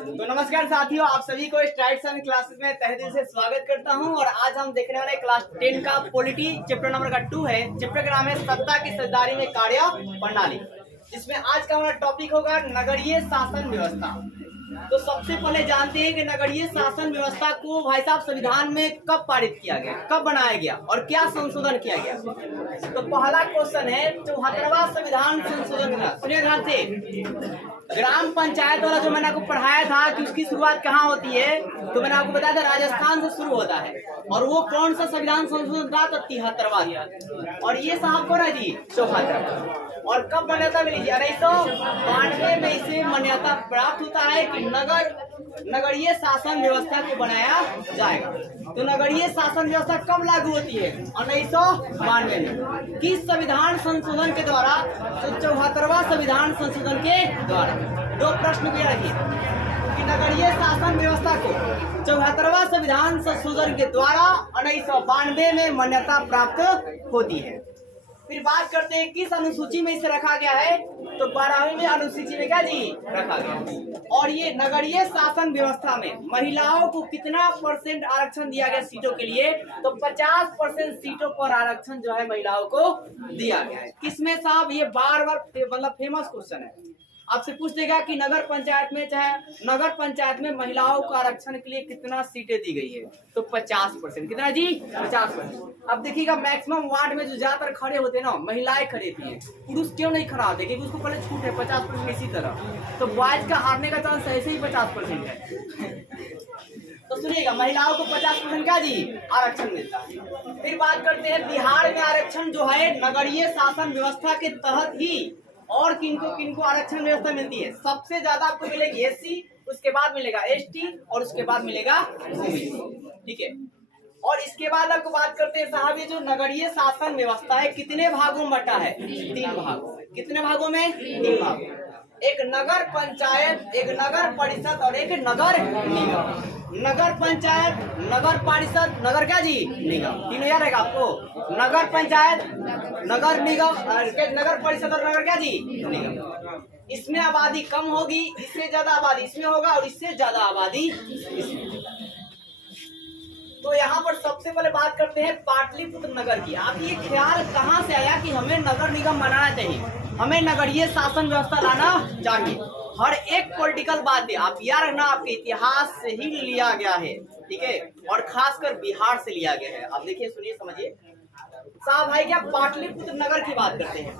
तो नमस्कार साथियों, आप सभी को स्ट्राइड्स एंड क्लासेस में तहे दिल से स्वागत करता हूं। और आज हम देखने वाले क्लास 10 का पॉलिटी चैप्टर नंबर का 2 है। चैप्टर का नाम है सत्ता की साझेदारी में कार्य प्रणाली, जिसमें आज का हमारा टॉपिक होगा नगरीय शासन व्यवस्था। तो सबसे पहले जानते हैं कि नगरीय शासन व्यवस्था को भाई साहब संविधान में कब पारित किया गया, कब बनाया गया और क्या संशोधन किया गया। तो पहला क्वेश्चन है 74वां संविधान संशोधन। सुनिए ध्यान से। ग्राम पंचायत वाला जो मैंने आपको पढ़ाया था कि उसकी शुरुआत कहाँ होती है, तो मैंने आपको बताया था राजस्थान से शुरू होता है। और वो कौन सा संविधान संशोधन था, तो 73वां। और ये साहब कौन है जी, 74। और कब मान्यता मिली जी, 1992 में इसे मान्यता प्राप्त होता है कि नगरीय शासन व्यवस्था को बनाया जाएगा। तो नगरीय शासन व्यवस्था कब लागू होती है, 1992 में। किस संविधान संशोधन के द्वारा, तो 74वां संविधान संशोधन के द्वारा। दो प्रश्न भी रखिए कि नगरीय शासन व्यवस्था को 74वां संविधान संशोधन के द्वारा 1992 में मान्यता प्राप्त होती है। फिर बात करते हैं किस अनुसूची में इसे रखा गया है, तो 12वीं में अनुसूची में क्या जी रखा गया। और ये नगरीय शासन व्यवस्था में महिलाओं को कितना % आरक्षण दिया गया सीटों के लिए, तो 50% सीटों पर आरक्षण जो है महिलाओं को दिया गया है। किसमें साहब, ये बार बार मतलब फेमस क्वेश्चन है, आपसे पूछ देगा कि नगर पंचायत में, चाहे नगर पंचायत में महिलाओं को आरक्षण के लिए कितना सीटें दी गई है, तो 50%। कितना जी, 50%। अब देखिएगा मैक्सिमम वार्ड में जो ज्यादातर खड़े होते हैं ना, महिलाएं खड़े थी, पुरुष क्यों नहीं खड़ा होते, क्योंकि उसको पहले छूट है 50%। इसी तरह तो बॉयज का हारने का चांस ऐसे ही 50% है। तो सुनिएगा, महिलाओं को 50% का जी आरक्षण मिलता है। फिर बात करते हैं बिहार में आरक्षण जो है नगरीय शासन व्यवस्था के तहत ही और किनको आरक्षण व्यवस्था मिलती है। सबसे ज्यादा आपको मिलेगी SC, उसके बाद मिलेगा ST और उसके बाद मिलेगा OBC। ठीक है। और इसके बाद आपको बात करते हैं साहब, ये जो नगरीय शासन व्यवस्था है कितने भागों में बटा है, 3 भागों में। कितने भागों में, 3 भागों। एक नगर पंचायत, एक नगर परिषद और एक नगर निगम। नगर पंचायत, नगर परिषद, नगर क्या जी, निगम। तीनों याद रहेगा आपको, नगर पंचायत, नगर निगम, नगर परिषद और नगर क्या जी, निगम। इसमें आबादी कम होगी, इससे ज्यादा आबादी इसमें होगा और इससे ज्यादा आबादी इसमें। तो यहाँ पर सबसे पहले बात करते हैं पाटलिपुत्र नगर की। आप ये ख्याल कहाँ से आया कि हमें नगर निगम बनाना चाहिए, हमें नगरीय शासन व्यवस्था लाना चाहिए। हर एक पॉलिटिकल बातें आप याद रखना, आपके इतिहास से ही लिया गया है। ठीक है। और खासकर बिहार से लिया गया है। आप देखिए, सुनिए, समझिए साहब भाई, क्या पाटलिपुत्र नगर की बात करते हैं,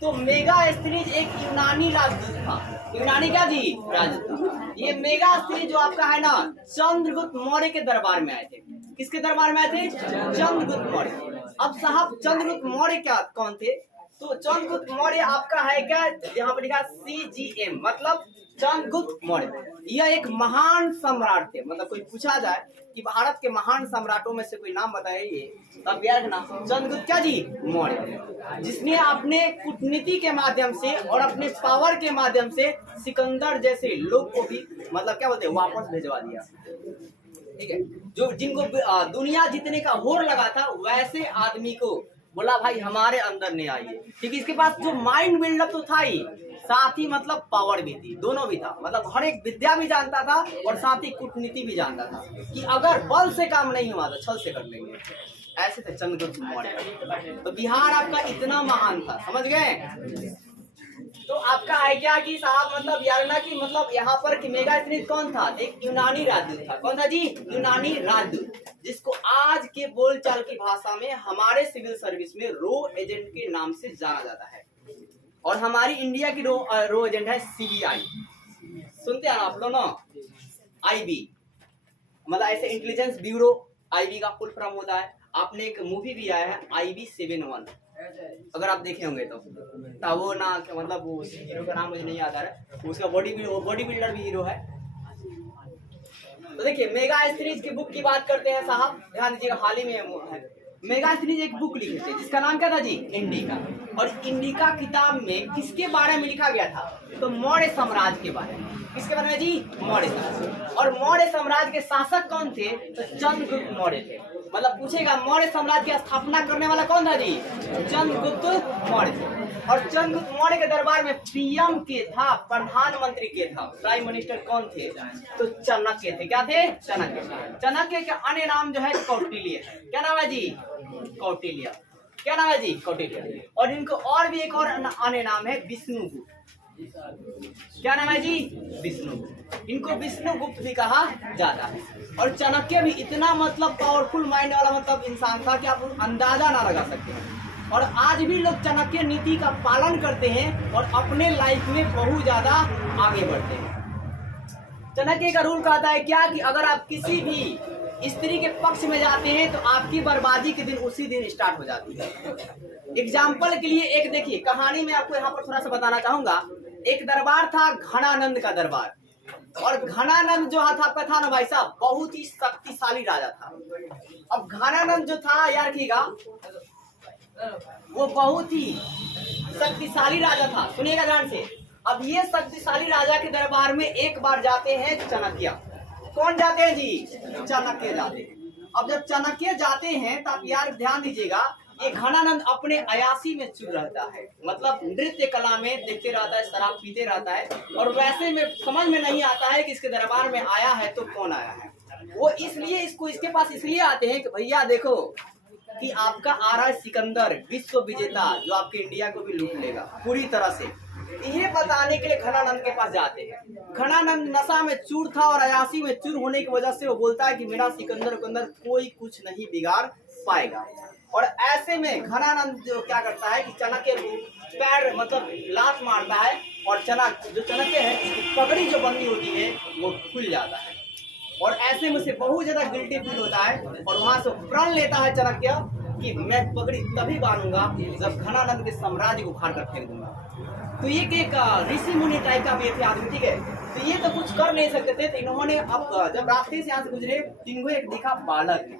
तो मेगास्थनीज एक यूनानी राजदूत था। यूनानी क्या जी, राजदूत। ये मेगास्थनीज जो आपका है ना, चंद्रगुप्त मौर्य के दरबार में आए थे। किसके दरबार में आए थे, चंद्रगुप्त मौर्य। अब साहब चंद्रगुप्त मौर्य क्या कौन थे, तो चंद्रगुप्त मौर्य आपका है क्या, यहाँ पर लिखा CGM, मतलब चंद्रगुप्त मौर्य। यह एक महान सम्राट थे। मतलब कोई पूछा जाए कि भारत के महान सम्राटों में से कोई नाम बताइए, तब याद रखना चंद्रगुप्त क्या जी, मौर्य, जिसने अपने कूटनीति के माध्यम से और अपने पावर के माध्यम से सिकंदर जैसे लोग को भी मतलब क्या बोलते हैं, वापस भिजवा दिया। ठीक है। जो जिनको दुनिया जीतने का होड़ लगा था, वैसे आदमी को बोला भाई हमारे अंदर नहीं आइए। ठीक है। इसके पास जो माइंड बिल्डअप तो था ही, साथ ही मतलब पावर भी थी, दोनों भी था। मतलब हर एक विद्या भी जानता था और साथ ही कूटनीति भी जानता था कि अगर बल से काम नहीं हुआ तो छल से कर लेंगे। ऐसे थे चंद्रगुप्त मौर्य। तो बिहार आपका इतना महान था, समझ गए। तो आपका है क्या कि साहब मतलब यारना की मतलब यहाँ पर कि मेगास्थनीज कौन था, एक यूनानी राजदूत था। कौन था जी, यूनानी राजदूत, जिसको आज के बोलचाल की भाषा में हमारे सिविल सर्विस में रो एजेंट के नाम से जाना जाता है। और हमारी इंडिया की रो एजेंट है CBI। सुनते हैं आप लोग ना, IB, मतलब ऐसे इंटेलिजेंस ब्यूरो, IB का फुल फॉर्म होता है। आपने एक मूवी भी आया है IB 71, अगर आप देखे होंगे तो वो ना मतलब वो हीरो का नाम मुझे नहीं याद आ रहा है, उसका बॉडी बिल्डर भी हीरो है। तो देखिए मेगास्थनीज की बुक की बात करते हैं साहब, ध्यान दीजिएगा, हाल ही में है। मेगास्थनीज एक बुक लिखे थे जिसका नाम क्या था जी, इंडिका। और इंडिका किताब में किसके बारे में लिखा गया था, तो मौर्य साम्राज्य के बारे में। किसके बारे में जी, मौर्य साम्राज्य। और मौर्य साम्राज्य के शासक कौन थे, तो चंद्रगुप्त मौर्य थे। मतलब पूछेगा मौर्य साम्राज्य की स्थापना करने वाला कौन था जी? चंद्रगुप्त मौर्य थे। और चंद्रगुप्त मौर्य के दरबार में पीएम के था, प्रधानमंत्री के था, प्राइम मिनिस्टर कौन थे? तो चाणक्य थे। क्या थे? चाणक्य। चाणक्य के अन्य नाम जो है कौटिल्य है। क्या नाम है जी? कौटिल्य। क्या नाम है जी? कौटिल्य। और इनको और भी एक और अन्य नाम है विष्णुगुप्त। क्या नाम है जी? विष्णुगुप्त। इनको विष्णुगुप्त भी कहा जाता है। और चाणक्य भी इतना मतलब पावरफुल माइंड वाला मतलब इंसान था कि आप अंदाजा ना लगा सकते हैं। और आज भी लोग चाणक्य नीति का पालन करते हैं और अपने लाइफ में बहुत ज्यादा आगे बढ़ते हैं। चाणक्य का रूल कहता है क्या कि अगर आप किसी भी स्त्री के पक्ष में जाते हैं तो आपकी बर्बादी के दिन उसी दिन स्टार्ट हो जाती है। एग्जाम्पल के लिए एक देखिए कहानी में आपको यहाँ पर थोड़ा सा बताना चाहूंगा। एक दरबार था घनानंद का दरबार, और घनानंद जो था ना भाई साहब बहुत ही शक्तिशाली राजा था। अब घनानंद जो था याद रखिएगा वो बहुत ही शक्तिशाली राजा था। सुनिएगा ध्यान से। अब ये शक्तिशाली राजा के दरबार में एक बार जाते हैं चाणक्य। कौन जाते हैं जी? चाणक्य जाते हैं। अब जब चाणक्य जाते हैं तो आप यार ध्यान दीजिएगा, ये घनानंद अपने अयासी में चूर रहता है, मतलब नृत्य कला में देखते रहता है, शराब पीते रहता है, और वैसे में समझ में नहीं आता है कि इसके दरबार में आया है तो कौन आया है। वो इसलिए इसके पास इसलिए आते हैं कि भैया देखो कि आपका आ रहा है सिकंदर विश्व विजेता जो आपके इंडिया को भी लूट लेगा पूरी तरह से। ये बताने के लिए घनानंद के पास जाते हैं। घनानंद नशा में चूर था और अयासी में चूर होने की वजह से वो बोलता है कि मेरा सिकंदर कोई कुछ नहीं बिगाड़ पाएगा। और ऐसे में घनानंद जो क्या करता है कि चाणक्य को पैर मतलब लात मारता है, और चाणक्य है उसकी पगड़ी जो बंदी होती है वो खुल जाता है। और ऐसे में उसे बहुत ज्यादा गिल्टी फील होता है, और वहां से प्रण लेता है चाणक्य कि मैं पगड़ी तभी बांधूंगा जब घनानंद के साम्राज्य को उखाड़ कर फेंक दूंगा। तो ये एक ऋषि मुनि टाइप का भी थे आदमी, ठीक है। तो ये तो कुछ कर नहीं सकते थे, तो इन्होंने अब जब रास्ते से यहाँ से गुजरे इनको एक दिखा बालक।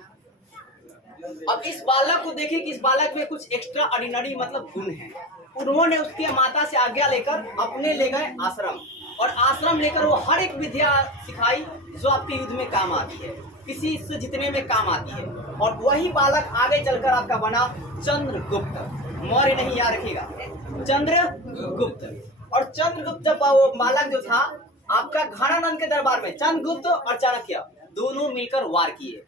अब इस बालक को देखे कि इस बालक में कुछ एक्स्ट्रा ऑर्डिनरी मतलब गुण है। उन्होंने उसके माता से आज्ञा लेकर अपने ले गए आश्रम, और आश्रम लेकर वो हर एक विद्या सिखाई जो आपके युद्ध में काम आती है, किसी से जीतने में काम आती है। और वही बालक आगे चलकर आपका बना चंद्रगुप्त मौर्य, नहीं याद रखिएगा, चंद्रगुप्त। और चंद्रगुप्त जब वो बालक जो था आपका घनानंद के दरबार में चंद्रगुप्त और चाणक्य दोनों मिलकर वार किए,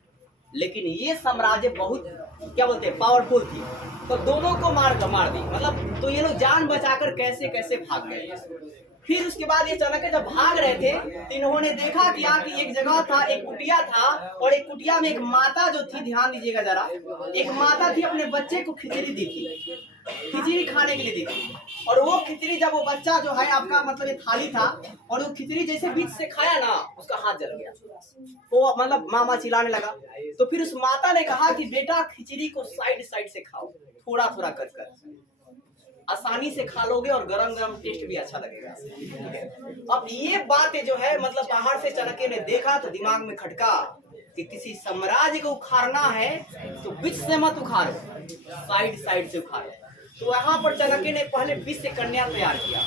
लेकिन ये साम्राज्य बहुत क्या बोलते हैं पावरफुल थी, तो दोनों को मार दी। मतलब तो ये लोग जान बचाकर कैसे कैसे भाग गए। फिर उसके बाद ये चाणक्य जब भाग रहे थे तो इन्होंने देखा कि यहाँ की एक जगह था, एक कुटिया था, और एक कुटिया में एक माता जो थी, ध्यान दीजिएगा जरा, एक माता थी अपने बच्चे को खिचड़ी दी थी, खिचड़ी खाने के लिए दी थी। और वो खिचड़ी जब वो बच्चा जो है आपका मतलब ये थाली था, और वो खिचड़ी जैसे बीच से खाया ना उसका हाथ जल गया, वो मतलब मामा चिल्लाने लगा। तो फिर उस माता ने कहा कि बेटा खिचड़ी को साइड साइड से खाओ, थोड़ा थोड़ा कर आसानी से खा लोगे और गरम गरम टेस्ट भी अच्छा लगेगा। अब ये बात जो है मतलब बाहर से चाणक्य ने देखा तो दिमाग में खटका कि किसी साम्राज्य को उखाड़ना है तो बीच से मत उखाड़ो, साइड साइड से उखाड़ो। तो यहाँ पर चाणक्य ने पहले 20 कन्या तैयार किया।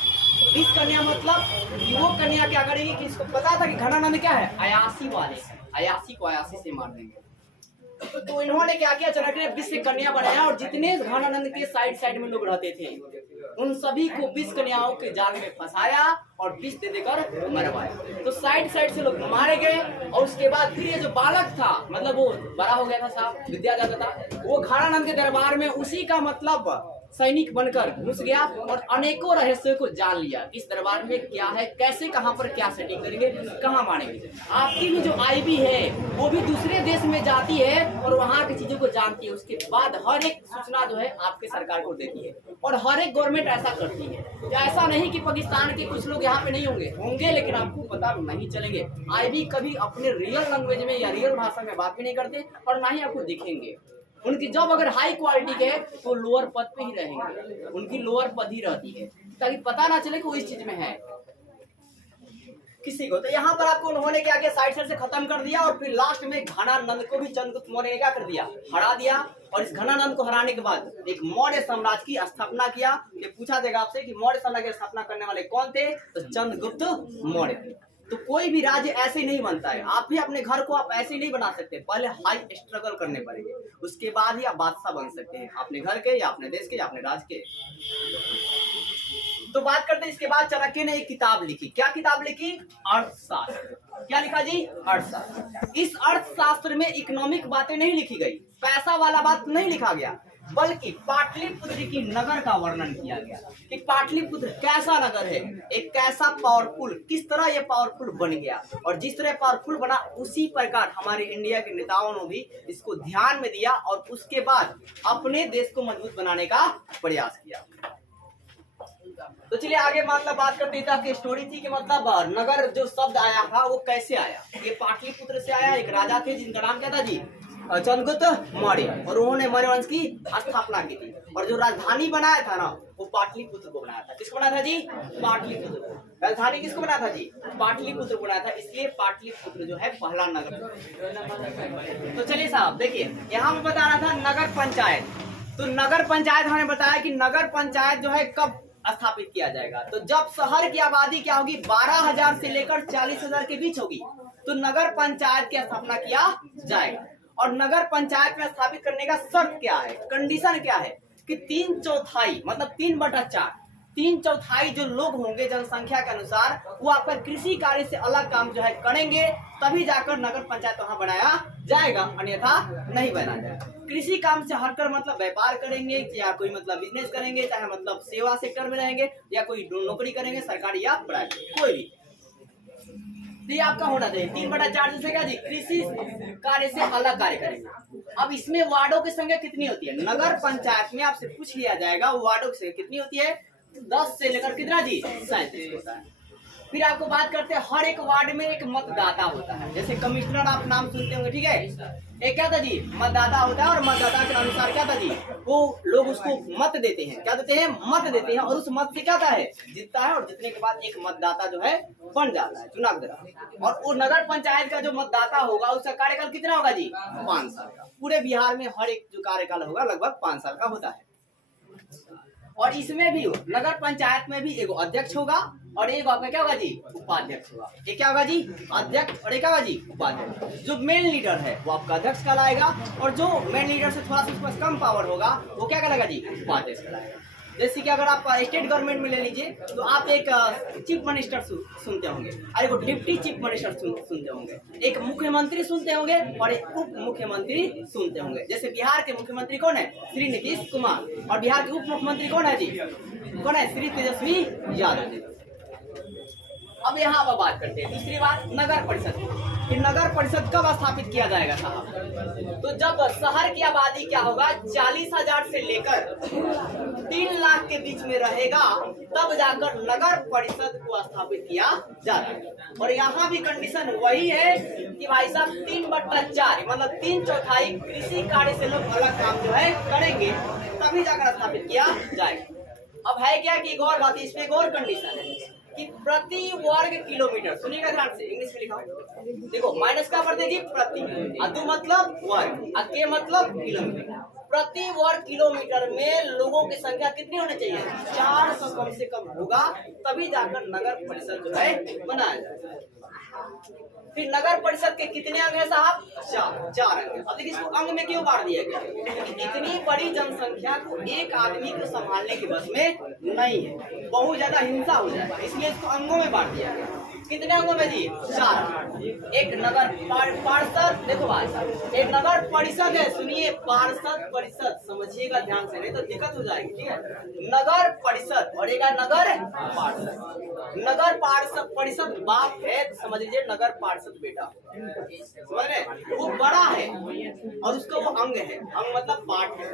20 कन्या मतलब वो कन्या क्या करेगी कि इसको पता था कि घनानंद क्या है अयासी वाले, अयासी को अयासी से मार देंगे। तो इन्होंने क्या किया, चाणक्य ने 20 कन्या बनाया, और जितने घनानंद के साइड साइड में लोग रहते थे उन सभी को 20 कन्याओं के जाल में फंसाया और 20 दे देकर मरवाया। तो साइड साइड से लोग मारे गए। और उसके बाद फिर ये जो बालक था मतलब वो बड़ा हो गया था साहब, विद्या जाता था, वो घनानंद के दरबार में उसी का मतलब सैनिक बनकर घुस गया और अनेकों रहस्यों को जान लिया। इस दरबार में क्या है, कैसे कहां पर क्या सेटिंग करेंगे, कहां मारेंगे। आपकी भी जो आईबी है वो भी दूसरे देश में जाती है और वहां की चीजों को जानती है, उसके बाद हर एक सूचना जो है आपके सरकार को देती है। और हर एक गवर्नमेंट ऐसा करती है, ऐसा नहीं कि पाकिस्तान के कुछ लोग यहाँ पे नहीं होंगे लेकिन आपको पता नहीं चलेंगे। आईबी कभी अपने रियल लैंग्वेज में या रियल भाषा में बात भी नहीं करते और ना ही आपको दिखेंगे। उनकी जॉब अगर हाई क्वालिटी के है तो लोअर पद पे ही रहेंगे, उनकी लोअर पद ही रहती है ताकि पता ना चले कि वो इस चीज में है किसी को। तो यहाँ पर आपको उन्होंने क्या किया, साइड साइड से खत्म कर दिया। और फिर लास्ट में घनानंद को भी चंद्रगुप्त मौर्य ने क्या कर दिया, हरा दिया। और इस घनानंद को हराने के बाद एक मौर्य साम्राज्य की स्थापना किया। ये पूछा जाएगा आपसे कि मौर्य साम्राज्य की स्थापना करने वाले कौन थे, तो चंद्रगुप्त मौर्य थे। तो कोई भी राज्य ऐसे नहीं बनता है। आप भी अपने घर को आप ऐसे नहीं बना सकते, पहले हाई स्ट्रगल करने पड़ेंगे, उसके बाद ही आप बादशाह बन सकते हैं अपने घर के या अपने देश के या अपने राज्य के। तो बात करते हैं, इसके बाद चाणक्य ने एक किताब लिखी। क्या किताब लिखी? अर्थशास्त्र। क्या लिखा जी? अर्थशास्त्र। इस अर्थशास्त्र में इकोनॉमिक बातें नहीं लिखी गई, पैसा वाला बात नहीं लिखा गया, बल्कि पाटलिपुत्र की नगर का वर्णन किया गया कि पाटलिपुत्र कैसा नगर है, एक कैसा पावरफुल, किस तरह ये पावरफुल बन गया, और जिस तरह पावरफुल बना उसी प्रकार हमारे इंडिया के नेताओं ने भी इसको ध्यान में दिया और उसके बाद अपने देश को मजबूत बनाने का प्रयास किया। तो चलिए आगे मतलब बात करते हैं कि स्टोरी थी कि मतलब नगर जो शब्द आया था वो कैसे आया। ये पाटलिपुत्र से आया। एक राजा थे जिनका नाम क्या था जी? चंद्रगुप्त मौर्य, और उन्होंने मौर्य वंश की स्थापना की थी, और जो राजधानी बनाया था ना वो पाटलिपुत्र को बनाया था। किसको बनाया था जी? पाटलिपुत्र को। राजधानी किसको बनाया था जी? पाटलिपुत्र बनाया था, इसलिए पाटलिपुत्र जो है पहला नगर। तो चलिए साहब देखिए, यहाँ पे बता रहा था नगर पंचायत। तो नगर पंचायत हमने बताया कि नगर पंचायत जो है कब स्थापित किया जाएगा? तो जब शहर की आबादी क्या होगी? 12,000 से लेकर 40,000 के बीच होगी, तो नगर पंचायत की स्थापना किया जाएगा। और नगर पंचायत में स्थापित करने का शर्त क्या है, कंडीशन क्या है कि 3/4 मतलब 3/4 3/4 जो लोग होंगे जनसंख्या के अनुसार वो आपका कृषि कार्य से अलग काम जो है करेंगे, तभी जाकर नगर पंचायत वहां बनाया जाएगा, अन्यथा नहीं बनाया जाएगा। कृषि काम से हटकर मतलब व्यापार करेंगे या कोई मतलब बिजनेस करेंगे, चाहे मतलब सेवा सेक्टर में रहेंगे या कोई नौकरी करेंगे सरकारी या प्राइवेट, कोई भी, तो ये आपका होना चाहिए 3/4 जैसे क्या जी? कृषि कार्य से अलग कार्य करेंगे। अब इसमें वार्डों की संख्या कितनी होती है? नगर पंचायत में आपसे पूछ लिया जाएगा वार्डों की संख्या कितनी होती है? 10 से लेकर कितना जी? 37 होता है। फिर आपको बात करते हैं, हर एक वार्ड में एक मतदाता होता है। जैसे कमिश्नर आप नाम सुनते होंगे, ठीक है? एक क्या था जी? मतदाता होता है, और मतदाता के अनुसार क्या था जी? वो लोग उसको मत देते हैं। क्या देते हैं? मत देते हैं, और उस मत से क्या है? जीतता है, और जीतने के बाद एक मतदाता जो है बन जाता है, चुनाव द्वारा। और वो नगर पंचायत का जो मतदाता होगा उसका कार्यकाल कितना होगा जी? 5 साल का। पूरे बिहार में हर एक जो कार्यकाल होगा लगभग 5 साल का होता है। और इसमें भी नगर पंचायत में भी एक अध्यक्ष होगा और एक आपका क्या होगा जी? उपाध्यक्ष होगा। एक क्या होगा जी? अध्यक्ष, और एक क्या होगा जी? उपाध्यक्ष। जो मेन लीडर है वो आपका अध्यक्ष कहलाएगा, और जो मेन लीडर से थोड़ा सा उसके पास कम पावर होगा वो क्या कहलाएगा जी? उपाध्यक्ष कहलाएगा। जैसे कि अगर आप स्टेट गवर्नमेंट में ले लीजिए तो आप एक चीफ मिनिस्टर सुनते होंगे, और एक डिप्टी चीफ मिनिस्टर सुनते होंगे, एक मुख्यमंत्री सुनते होंगे और एक उप मुख्यमंत्री सुनते होंगे। जैसे बिहार के मुख्यमंत्री कौन है? श्री नीतीश कुमार, और बिहार के उप मुख्यमंत्री कौन है जी? कौन है? श्री तेजस्वी यादव जी। अब यहाँ पर बात करते हैं दूसरी बात, नगर परिषद। कि नगर परिषद कब स्थापित किया जाएगा साहब? तो जब शहर की आबादी क्या होगा? 40,000 से लेकर 3 लाख के बीच में रहेगा, तब जाकर नगर परिषद को स्थापित किया जाएगा। और यहाँ भी कंडीशन वही है कि भाई साहब 3/4 मतलब 3/4 कृषि कार्य से लोग अलग काम जो है करेंगे, तभी जाकर स्थापित किया जाएगा। अब है क्या कि एक और बात, इसमें एक और कंडीशन है कि प्रति वर्ग किलोमीटर, सुनिएगा ध्यान से, इंग्लिश में लिखा देखो, माइनस का पढ़ते जी प्रति, अदु मतलब वर्ग, के मतलब किलोमीटर। प्रति वर्ग किलोमीटर में लोगों की संख्या कितनी होनी चाहिए? 400 कम से कम होगा, तभी जाकर नगर परिषद जो है बनाया जाएगा। फिर नगर परिषद के कितने अंग है साहब? 4 अंग। अब देखिए इसको अंग में क्यों बांट दिया गया? क्योंकि इतनी बड़ी जनसंख्या को एक आदमी को संभालने के बस में नहीं है, बहुत ज्यादा हिंसा हो जाएगा, इसलिए इसको अंगों में बांट दिया गया। कितने अंगों में जी? 4। एक नगर पार्षद, देखो भाई साहब, एक नगर परिषद है, सुनिए, पार्षद परिषद समझिएगा ध्यान से, नहीं तो दिक्कत हो जाएगी, ठीक है? नगर परिषद और एक नगर पार्षद। नगर पार्षद परिषद बाप है, समझ लीजिए नगर पार्षद बेटा, समझ रहे? वो बड़ा है और उसका वो अंग है, अंग मतलब पार्ट है,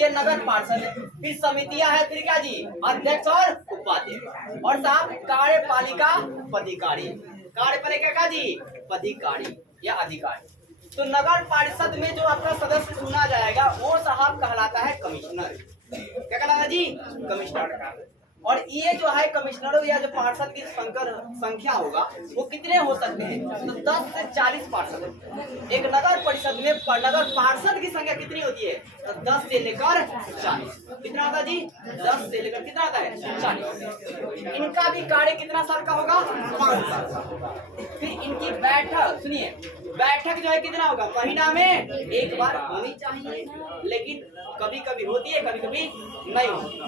ये नगर पार्षद है। फिर समितियां है, फिर क्या जी? अध्यक्ष और उपाध्यक्ष। और साहब कार्यपालिका पदाधिकारी, कार्यपालिका का जी? पदाधिकारी या अधिकारी। तो नगर परिषद में जो आपका सदस्य चुना जाएगा वो साहब कहलाता है कमिश्नर। क्या कहलाता है जी? कमिश्नर। और ये जो है कमिश्नरों या जो पार्षद की संख्या होगा वो कितने हो सकते हैं? तो 10 से 40 पार्षद। एक नगर परिषद में नगर पार्षद की संख्या कितनी होती है? तो 10 से लेकर 40। कितना होता है जी? 10 से लेकर कितना आता है? 40। इनका भी कार्य कितना साल का होगा? 5 साल का। फिर इनकी बैठक सुनिए, बैठक जो है कितना होगा? महीना में एक बार होनी चाहिए, लेकिन कभी कभी होती है, कभी कभी नहीं होती।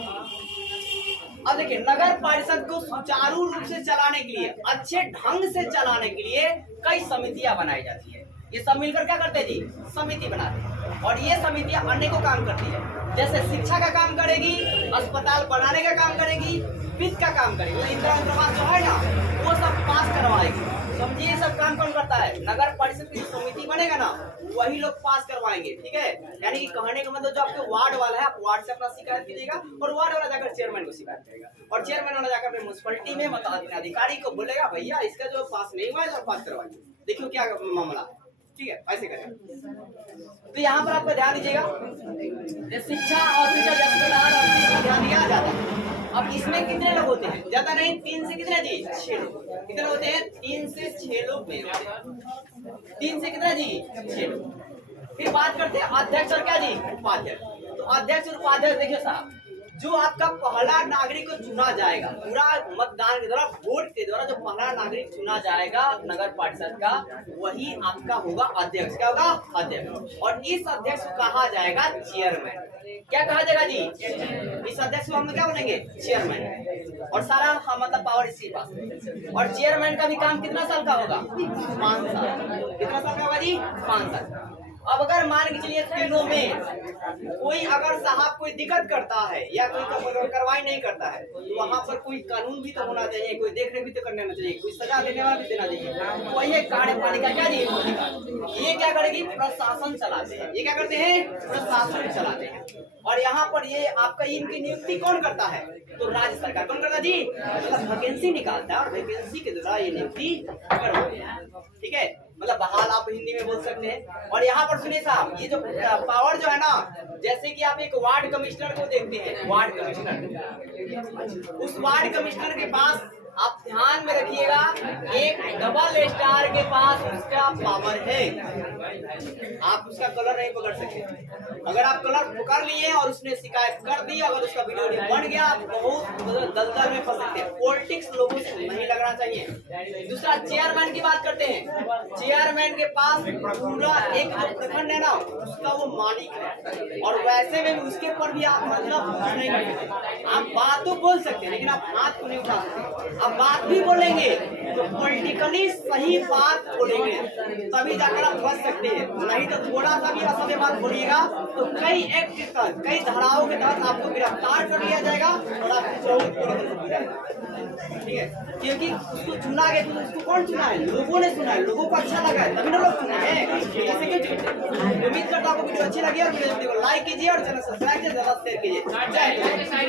अब देखिए, नगर परिषद को सुचारू रूप से चलाने के लिए, अच्छे ढंग से चलाने के लिए कई समितियां बनाई जाती है। ये सब मिलकर क्या करते हैं जी? समिति बनाते हैं। और ये समितियां अनेकों काम करती है, जैसे शिक्षा का काम करेगी, अस्पताल बनाने का काम करेगी, वित्त का काम करेगी, इंदिरा आवास जो है ना वो सब पास करवाएगी। समझिए, ये सब काम कौन करता है? नगर परिषद की समिति बनेगा ना वही लोग पास करवाएंगे। ठीक है, यानी कि कहने का मतलब जो आपके वार्ड वाला है, आप वार्ड से अपना शिकायत कीजिएगा और वार्ड वाला जाकर चेयरमैन को शिकायत करेगा, और चेयरमैन वाला जाकर अपने म्युनिसिपैलिटी में मतलब अधिकारी को बोलेगा भैया इसका जो पास नहीं हुआ है तो पास करवाइए, देखियो क्या मामला है। ठीक है, ऐसे करें। तो यहाँ पर आपको ध्यान दीजिएगा, शिक्षा और ध्यान दिया जाता है। अब इसमें कितने लोग होते हैं? ज्यादा नहीं, 3 से कितने जी? 6 लोग। कितने होते हैं? 3 से 6 लोग में 3 से कितना जी? 6 लोग। फिर बात करते हैं अध्यक्ष और क्या जी? उपाध्यक्ष। तो अध्यक्ष और उपाध्यक्ष देखिए साहब, जो आपका पहला नागरिक को चुना जाएगा, पूरा मतदान के द्वारा, वोट के द्वारा जो पहला नागरिक चुना जाएगा नगर परिषद का, वही आपका होगा अध्यक्ष। क्या होगा? अध्यक्ष। और इस अध्यक्ष को कहा जाएगा चेयरमैन। क्या कहा जाएगा जी? इस अध्यक्ष को हम क्या बोलेंगे? चेयरमैन। और सारा मतलब पावर इसी पास। और चेयरमैन का भी काम कितना साल का होगा? 5 साल। कितना साल का होगा जी? 5 साल। अब अगर मान के चलिए तीनों में कोई अगर साहब कोई दिक्कत करता है या कोई कार्रवाई नहीं करता है, तो वहाँ पर कोई कानून भी तो होना चाहिए, कोई देख रेख भी तो करना चाहिए, कोई सजा देने वाला भी देना चाहिए। तो ये कार्यपालिका क्या जी? ये क्या करेगी? प्रशासन चलाते हैं। ये क्या करते हैं? प्रशासन चलाते हैं। और यहाँ पर ये आपका इनकी नियुक्ति कौन करता है? तो राज्य सरकार। कौन करता जी? मतलब वैकेंसी निकालता है और वैकेंसी के द्वारा ये नियुक्ति करवाते हैं। ठीक है, मतलब बहाल आप हिंदी में बोल सकते हैं। और यहाँ पर सुनिए साहब, ये जो पावर जो है ना, जैसे कि आप एक वार्ड कमिश्नर को देखते हैं, वार्ड कमिश्नर, उस वार्ड कमिश्नर के पास आप ध्यान में रखिएगा, एक डबल स्टार के पास उसका पावर है। आप उसका कलर नहीं पकड़ सकते। अगर आप कलर पकड़ लिए और उसने शिकायत कर दी, अगर उसका वीडियो बन गया, आप बहुत दलदल में फंस सकते हैं। पॉलिटिक्स लोगों से नहीं लगना चाहिए। दूसरा, चेयरमैन की बात करते हैं। चेयरमैन के पास पूरा एक जो प्रखंड है ना, उसका वो मालिक है। और वैसे में उसके पर भी आप मतलब नहीं कर सकते। आप बात तो बोल सकते हैं, लेकिन आप हाथ को नहीं उठा सकते। अब बात भी बोलेंगे तो पॉलिटिकली सही बात बोलेंगे, तभी जाकर आप बच सकते हैं। नहीं तो थोड़ा सा भी असभ्य बात बोलिएगा तो कई एक्ट के तहत, कई धाराओं के तहत आपको गिरफ्तार कर लिया जाएगा और आपको ठीक है, क्योंकि उसको चुना गया। तो उसको कौन चुना है? लोगों ने चुना है। लोगों को अच्छा लगा है तभी ना लोग चुने हैं। ऐसे क्यों चुनते? उम्मीद करता हूँ आपको वीडियो अच्छी लगी और वीडियो को लाइक कीजिए और चैनल सब्सक्राइब कीजिए, ज्यादा शेयर कीजिए। जय हिंद।